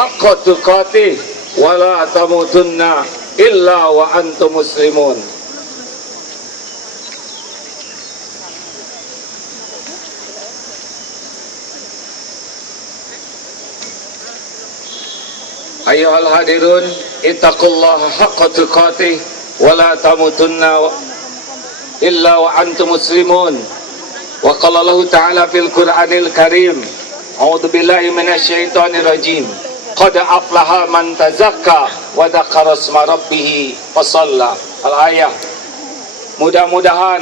haqqa tuqatih wa la tamutunna illa wa antum muslimun. Ayyuhal hadirun, ittaqullaha haqqa tuqatih wa la tamutunna illa wa antum muslimun. Wa qala Allah ta'ala fil Qur'anil Karim, a'udzu billahi minasyaitonir rajim. Qad aflaha man tazakka wa dzakara isma rabbih fa shalla. Al-ayah. Mudah-mudahan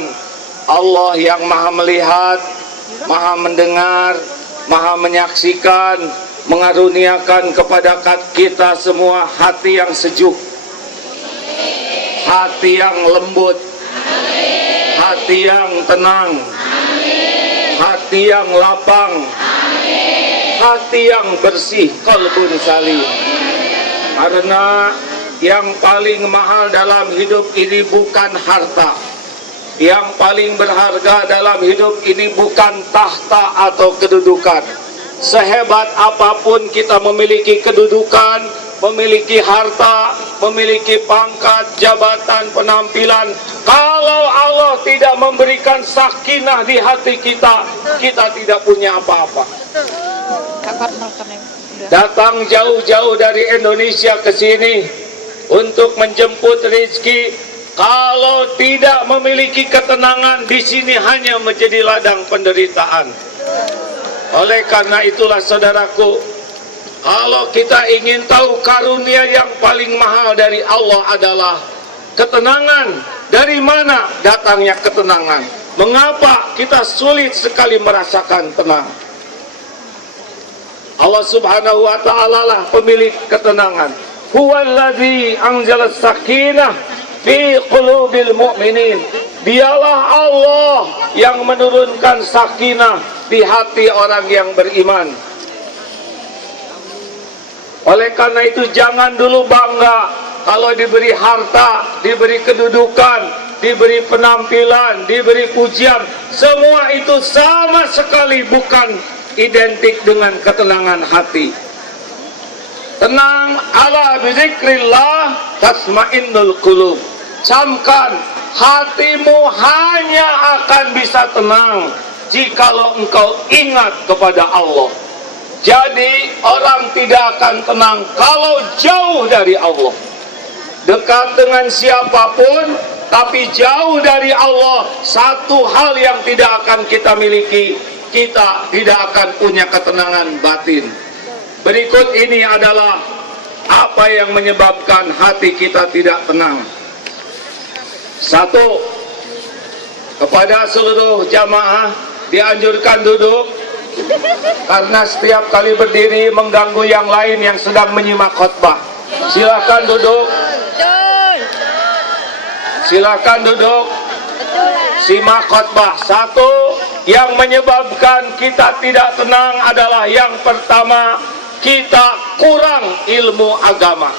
Allah yang Maha melihat, Maha mendengar, Maha menyaksikan, mengaruniakan kepada kita semua hati yang sejuk, hati yang lembut, hati yang tenang, hati yang lapang, hati yang bersih, qalbun salim. Karena yang paling mahal dalam hidup ini bukan harta, yang paling berharga dalam hidup ini bukan tahta atau kedudukan. Sehebat apapun kita memiliki kedudukan, memiliki harta, memiliki pangkat, jabatan, penampilan, kalau Allah tidak memberikan sakinah di hati kita, kita tidak punya apa-apa. Datang jauh-jauh dari Indonesia ke sini untuk menjemput rezeki, kalau tidak memiliki ketenangan, di sini hanya menjadi ladang penderitaan. Oleh karena itulah saudaraku, kalau kita ingin tahu karunia yang paling mahal dari Allah adalah ketenangan. Dari mana datangnya ketenangan? Mengapa kita sulit sekali merasakan tenang? Allah Subhanahu wa ta'ala lah pemilik ketenangan. Huwallazi anzala sakinah fi qulubil mu'minin. Dialah Allah yang menurunkan sakinah di hati orang yang beriman. Oleh karena itu jangan dulu bangga kalau diberi harta, diberi kedudukan, diberi penampilan, diberi pujian. Semua itu sama sekali bukan identik dengan ketenangan hati. Tenang, ala bizikrillah tasmainnul qulub. Camkan, hatimu hanya akan bisa tenang jikalau engkau ingat kepada Allah. Jadi orang tidak akan tenang kalau jauh dari Allah. Dekat dengan siapapun tapi jauh dari Allah, satu hal yang tidak akan kita miliki, kita tidak akan punya ketenangan batin. Berikut ini adalah apa yang menyebabkan hati kita tidak tenang. Satu, kepada seluruh jamaah dianjurkan duduk, karena setiap kali berdiri mengganggu yang lain yang sedang menyimak khutbah. Silakan duduk. Silakan duduk. Simak khutbah. Satu, yang menyebabkan kita tidak tenang adalah yang pertama, kita kurang ilmu agama.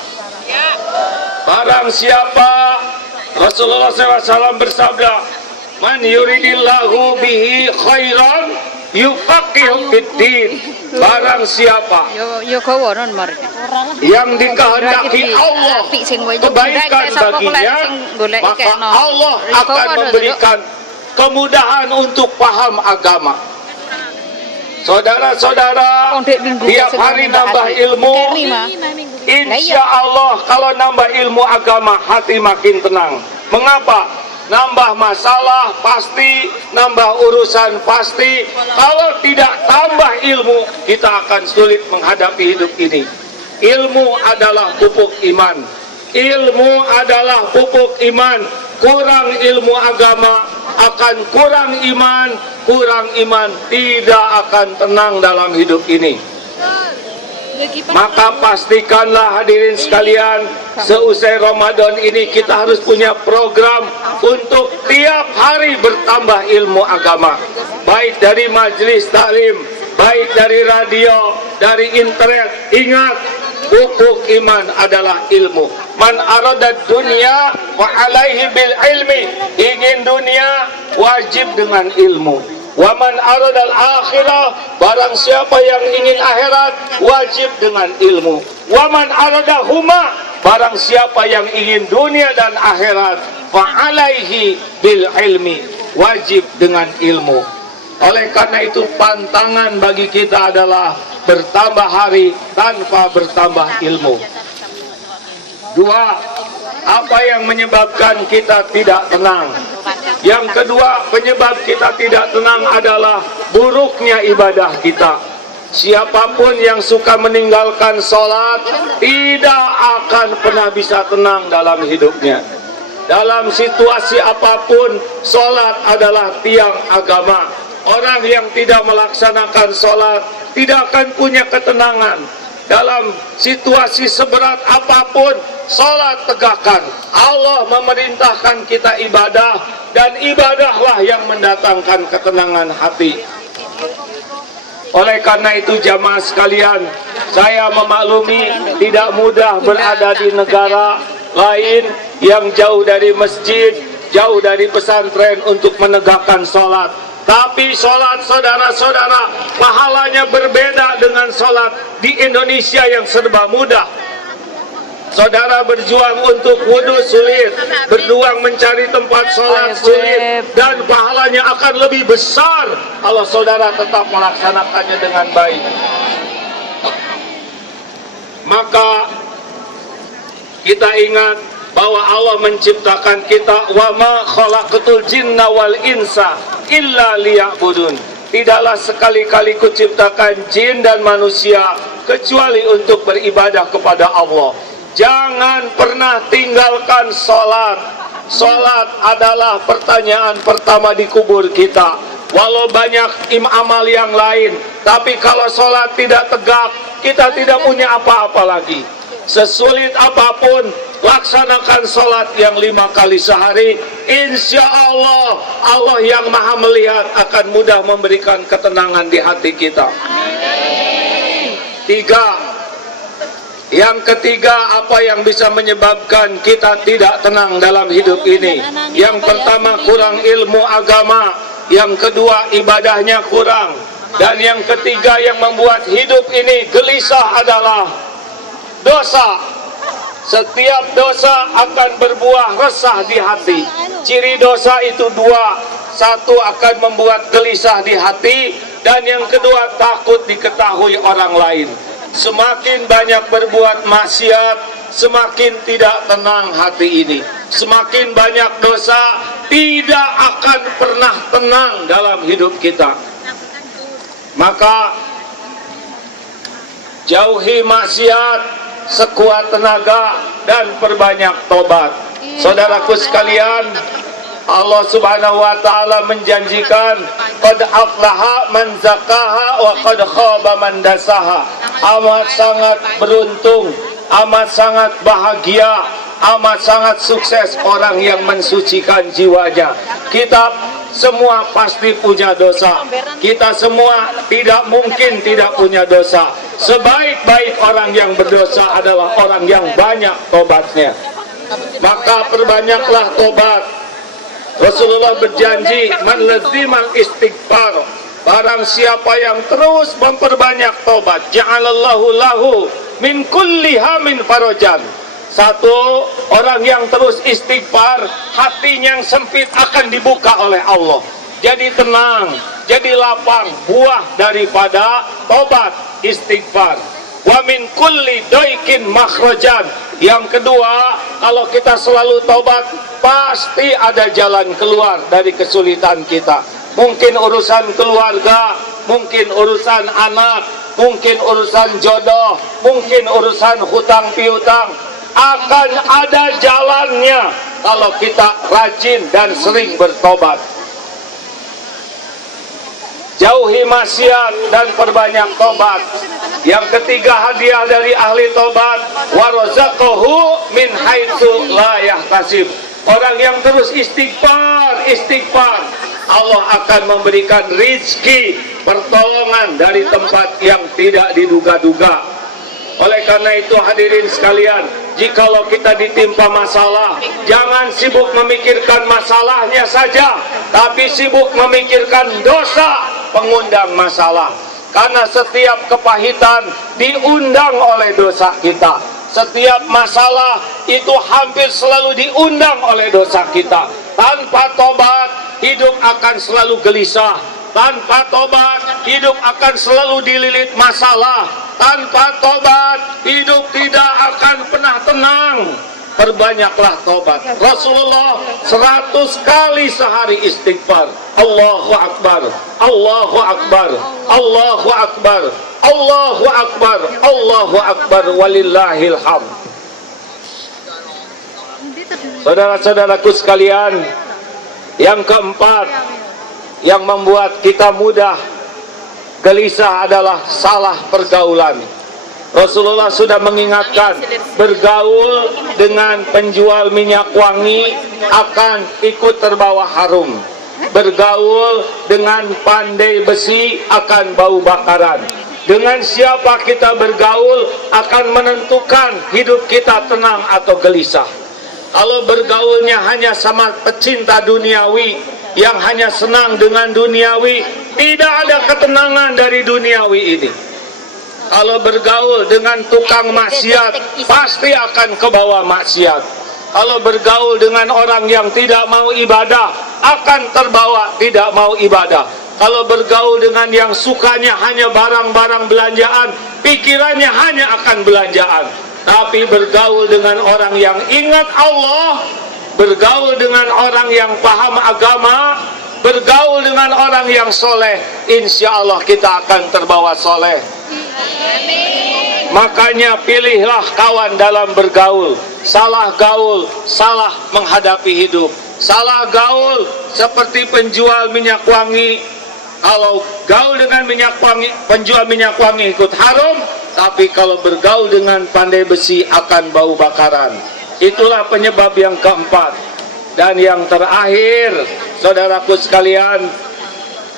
Barang siapa, Rasulullah SAW bersabda, man yuridillahu bihi khairan yufaqihu fiddin. Barang siapa yang dikehendaki Allah kebaikan baginya, maka Allah akan memberikan kemudahan untuk paham agama. Saudara-saudara, tiap hari nambah ilmu, insya Allah kalau nambah ilmu agama, hati makin tenang. Mengapa? Nambah masalah pasti, nambah urusan pasti. Kalau tidak tambah ilmu, kita akan sulit menghadapi hidup ini. Ilmu adalah pupuk iman. Ilmu adalah pupuk iman. Kurang ilmu agama akan kurang iman. Kurang iman tidak akan tenang dalam hidup ini. Maka pastikanlah hadirin sekalian, seusai Ramadan ini kita harus punya program untuk tiap hari bertambah ilmu agama. Baik dari majelis taklim, baik dari radio, dari internet. Ingat, pupuk iman adalah ilmu. Man arada dunya wa alaihi bil ilmi. Ingin dunia wajib dengan ilmu. Wa man aradal akhirah, barang siapa yang ingin akhirat wajib dengan ilmu. Wa man aradahuma, barang siapa yang ingin dunia dan akhirat fa alaihi bil ilmi, wajib dengan ilmu. Oleh karena itu pantangan bagi kita adalah bertambah hari tanpa bertambah ilmu. Dua, apa yang menyebabkan kita tidak tenang? Yang kedua, penyebab kita tidak tenang adalah buruknya ibadah kita. Siapapun yang suka meninggalkan sholat tidak akan pernah bisa tenang dalam hidupnya. Dalam situasi apapun, sholat adalah tiang agama. Orang yang tidak melaksanakan sholat tidak akan punya ketenangan. Dalam situasi seberat apapun, sholat tegakkan. Allah memerintahkan kita ibadah, dan ibadahlah yang mendatangkan ketenangan hati. Oleh karena itu jamaah sekalian, saya memaklumi tidak mudah berada di negara lain yang jauh dari masjid, jauh dari pesantren untuk menegakkan sholat. Tapi sholat saudara-saudara, pahalanya berbeda dengan sholat di Indonesia yang serba mudah. Saudara berjuang untuk wudhu sulit, berjuang mencari tempat sholat sulit, dan pahalanya akan lebih besar kalau saudara tetap melaksanakannya dengan baik. Maka kita ingat bahwa Allah menciptakan kita, wa ma khalaqatul jinna wal insa illa liya'budun. Tidaklah sekali-kali kuciptakan jin dan manusia kecuali untuk beribadah kepada Allah. Jangan pernah tinggalkan sholat. Sholat adalah pertanyaan pertama di kubur kita. Walau banyak amal yang lain, tapi kalau sholat tidak tegak, kita tidak punya apa-apa lagi. Sesulit apapun, laksanakan sholat yang 5 kali sehari. Insya Allah, Allah yang maha melihat akan mudah memberikan ketenangan di hati kita. Yang ketiga, apa yang bisa menyebabkan kita tidak tenang dalam hidup ini? Yang pertama, kurang ilmu agama. Yang kedua, ibadahnya kurang. Dan yang ketiga yang membuat hidup ini gelisah adalah dosa. Setiap dosa akan berbuah resah di hati. Ciri dosa itu dua. Satu, akan membuat gelisah di hati, dan yang kedua, takut diketahui orang lain. Semakin banyak berbuat maksiat, semakin tidak tenang hati ini. Semakin banyak dosa, tidak akan pernah tenang dalam hidup kita. Maka jauhi maksiat sekuat tenaga dan perbanyak tobat. Saudaraku sekalian, Allah Subhanahu wa taala menjanjikan, qad aflaha man zakaha wa qad khaba man dasaha. Amat sangat beruntung, amat sangat bahagia, amat sangat sukses orang yang mensucikan jiwanya. Kita semua pasti punya dosa. Kita semua tidak mungkin tidak punya dosa. Sebaik-baik orang yang berdosa adalah orang yang banyak tobatnya. Maka perbanyaklah tobat. Rasulullah berjanji, man lazimal istighfar, barang siapa yang terus memperbanyak tobat, ja'alallahu lahu min kulli hamin farajan. Satu, orang yang terus istighfar, hatinya yang sempit akan dibuka oleh Allah. Jadi tenang, jadi lapang, buah daripada tobat istighfar. Wa min kulli daikin makhrajan. Yang kedua, kalau kita selalu tobat, pasti ada jalan keluar dari kesulitan kita. Mungkin urusan keluarga, mungkin urusan anak, mungkin urusan jodoh, mungkin urusan hutang piutang. Akan ada jalannya kalau kita rajin dan sering bertobat. Jauhi maksiat dan perbanyak tobat. Yang ketiga, hadiah dari ahli tobat, warazaqahu min haitsu la yahtasib. Orang yang terus istighfar, Allah akan memberikan rizki, pertolongan dari tempat yang tidak diduga-duga. Oleh karena itu hadirin sekalian, jikalau kita ditimpa masalah, jangan sibuk memikirkan masalahnya saja, tapi sibuk memikirkan dosa pengundang masalah. Karena setiap kepahitan diundang oleh dosa kita. Setiap masalah itu hampir selalu diundang oleh dosa kita. Tanpa tobat, hidup akan selalu gelisah. Tanpa tobat, hidup akan selalu dililit masalah. Tanpa tobat, hidup tidak akan pernah tenang. Perbanyaklah tobat. Rasulullah 100 kali sehari istighfar. Allahu Akbar, Allahu Akbar, Allahu Akbar, Allahu Akbar, Allahu Akbar, walillahil hamd. Saudara-saudaraku sekalian, yang keempat yang membuat kita mudah gelisah adalah salah pergaulan. Rasulullah sudah mengingatkan, bergaul dengan penjual minyak wangi akan ikut terbawa harum. Bergaul dengan pandai besi akan bau bakaran. Dengan siapa kita bergaul akan menentukan hidup kita tenang atau gelisah. Kalau bergaulnya hanya sama pecinta duniawi yang hanya senang dengan duniawi, tidak ada ketenangan dari duniawi ini. Kalau bergaul dengan tukang maksiat, pasti akan kebawa maksiat. Kalau bergaul dengan orang yang tidak mau ibadah, akan terbawa tidak mau ibadah. Kalau bergaul dengan yang sukanya hanya barang-barang belanjaan, pikirannya hanya akan belanjaan. Tapi bergaul dengan orang yang ingat Allah, bergaul dengan orang yang paham agama, bergaul dengan orang yang soleh, insya Allah kita akan terbawa soleh. Makanya pilihlah kawan dalam bergaul. Salah gaul, salah menghadapi hidup. Salah gaul seperti penjual minyak wangi. Kalau gaul dengan minyak wangi, penjual minyak wangi ikut harum. Tapi kalau bergaul dengan pandai besi akan bau bakaran. Itulah penyebab yang keempat. Dan yang terakhir, saudaraku sekalian,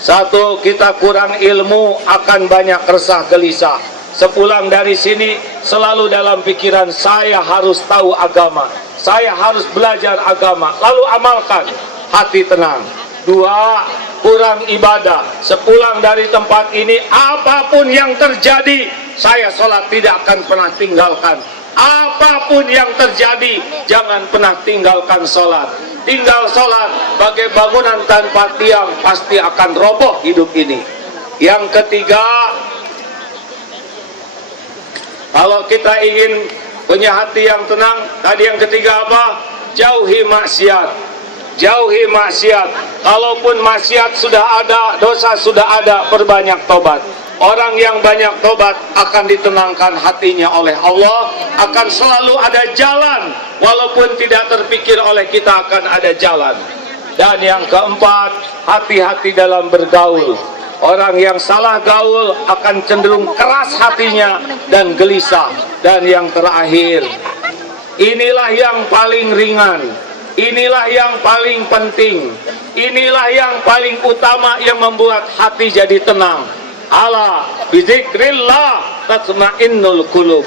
satu, kita kurang ilmu akan banyak resah gelisah. Sepulang dari sini selalu dalam pikiran, saya harus tahu agama, saya harus belajar agama, lalu amalkan, hati tenang. Dua, kurang ibadah. Sepulang dari tempat ini, apapun yang terjadi, saya sholat tidak akan pernah tinggalkan. Apapun yang terjadi, jangan pernah tinggalkan sholat. Tinggal sholat bagai bangunan tanpa tiang, pasti akan roboh hidup ini. Yang ketiga, kalau kita ingin punya hati yang tenang, tadi yang ketiga apa? Jauhi maksiat. Jauhi maksiat. Kalaupun maksiat sudah ada, dosa sudah ada, perbanyak tobat. Orang yang banyak tobat akan ditenangkan hatinya oleh Allah, akan selalu ada jalan, walaupun tidak terpikir oleh kita akan ada jalan. Dan yang keempat, hati-hati dalam bergaul. Orang yang salah gaul akan cenderung keras hatinya dan gelisah. Dan yang terakhir, inilah yang paling ringan, inilah yang paling penting, inilah yang paling utama yang membuat hati jadi tenang. Ala bizikrillah tatma'innul qulub.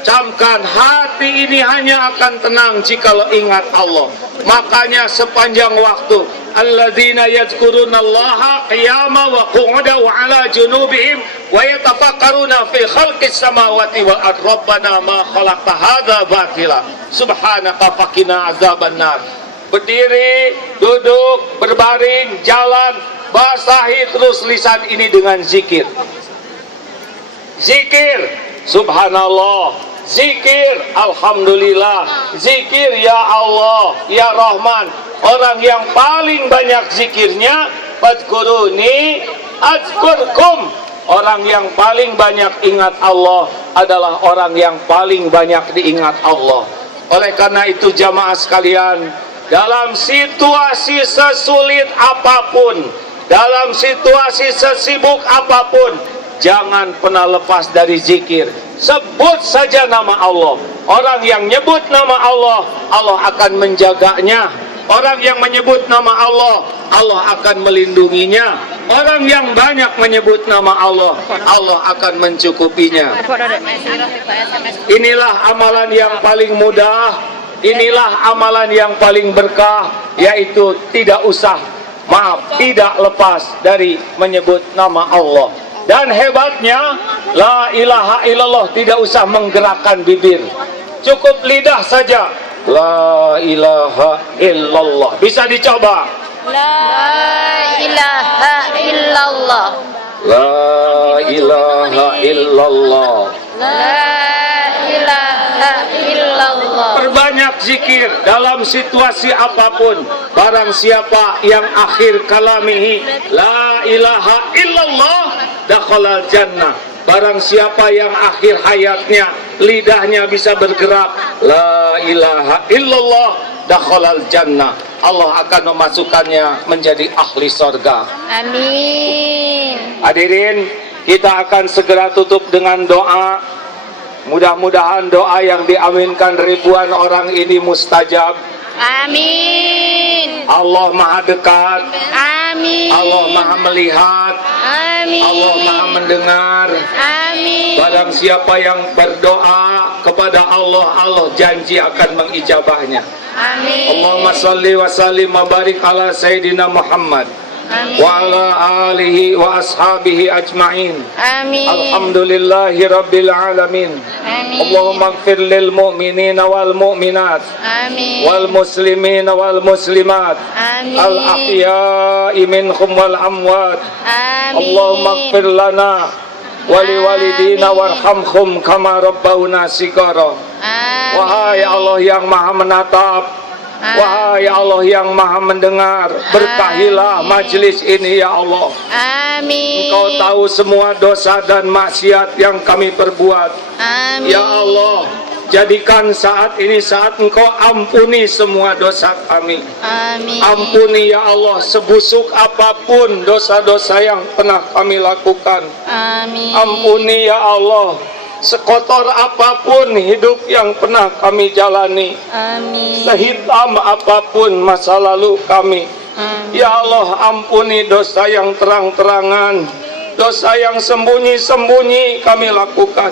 Camkan, hati ini hanya akan tenang jikalau ingat Allah. Makanya sepanjang waktu, alladzina yadhkurunallaha qiyama wa qu'udan wa ala junubihim wa yatafakkaruna fi khalqis samawati wal ardi rabbana ma khalaqta hadza batila subhanaka faqina azabannar. Berdiri, duduk, berbaring, jalan, basahi terus lisan ini dengan zikir. Zikir subhanallah, zikir alhamdulillah, zikir ya Allah, ya Rahman. Orang yang paling banyak zikirnya, fadkuruni azkurkum. Orang yang paling banyak ingat Allah adalah orang yang paling banyak diingat Allah. Oleh karena itu jamaah sekalian, dalam situasi sesulit apapun, dalam situasi sesibuk apapun, jangan pernah lepas dari zikir. Sebut saja nama Allah. Orang yang nyebut nama Allah, Allah akan menjaganya. Orang yang menyebut nama Allah, Allah akan melindunginya. Orang yang banyak menyebut nama Allah, Allah akan mencukupinya. Inilah amalan yang paling mudah, inilah amalan yang paling berkah, yaitu tidak lepas dari menyebut nama Allah. Dan hebatnya, la ilaha illallah tidak usah menggerakkan bibir, cukup lidah saja. La ilaha illallah. Bisa dicoba. La ilaha illallah. La ilaha illallah. La ilaha illallah. Perbanyak zikir dalam situasi apapun. Barang siapa yang akhir kalamihi la ilaha illallah dakhalal jannah. Barang siapa yang akhir hayatnya lidahnya bisa bergerak la ilaha illallah dakhalal jannah, Allah akan memasukkannya menjadi ahli sorga. Amin. Hadirin, kita akan segera tutup dengan doa. Mudah-mudahan doa yang diaminkan ribuan orang ini mustajab. Amin. Allah maha dekat. Amin. Allah maha melihat. Amin. Allah maha mendengar. Amin. Barang siapa yang berdoa kepada Allah, Allah janji akan mengijabahnya. Amin. Allahumma salli wa sallim wa barik ala Sayyidina Muhammad Amin. wa ala alihi wa ashabihi ajma'in. Amin. Alhamdulillahi rabbil alamin. Amin. Allahumma ighfir lil mu'minina wal mu'minat Amin. wal muslimina wal muslimat Amin. al ahya'i minhum wal amwat. Amin. Allahumma ighfir lana wali walidina warhamhum kama rabbawna sigara. Amin. Wahai Allah yang maha menatap, wahai Allah yang maha mendengar, berkahilah majlis ini ya Allah. Amin. Engkau tahu semua dosa dan maksiat yang kami perbuat. Amin. Ya Allah, jadikan saat ini saat Engkau ampuni semua dosa kami. Amin. Ampuni ya Allah sebusuk apapun dosa-dosa yang pernah kami lakukan. Amin. Ampuni ya Allah sekotor apapun hidup yang pernah kami jalani. Amin. Sehitam apapun masa lalu kami. Amin. Ya Allah, ampuni dosa yang terang-terangan, dosa yang sembunyi-sembunyi kami lakukan.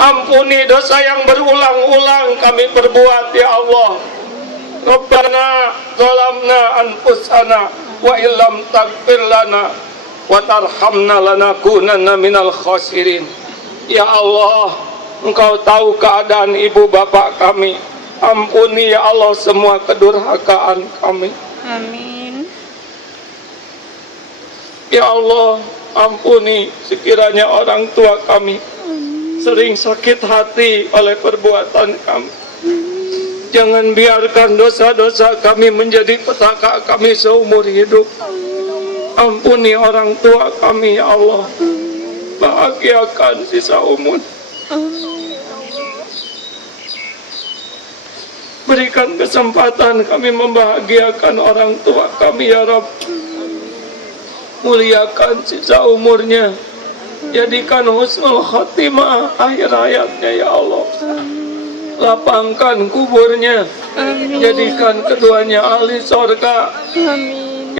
Ampuni dosa yang berulang-ulang kami perbuat ya Allah. Rabbana zalamna anfusana wa illam taghfir lana wa tarhamna lanakunanna minal khasirin. Ya Allah, Engkau tahu keadaan ibu bapak kami. Ampuni ya Allah semua kedurhakaan kami. Amin. Ya Allah, ampuni sekiranya orang tua kami sering sakit hati oleh perbuatan kami. Jangan biarkan dosa-dosa kami menjadi petaka kami seumur hidup. Ampuni orang tua kami ya Allah. Bahagiakan sisa umur. Berikan kesempatan kami membahagiakan orang tua kami ya Rabb. Muliakan sisa umurnya. Jadikan husnul khatimah akhir hayatnya ya Allah. Lapangkan kuburnya. Jadikan keduanya ahli sorga. Amin.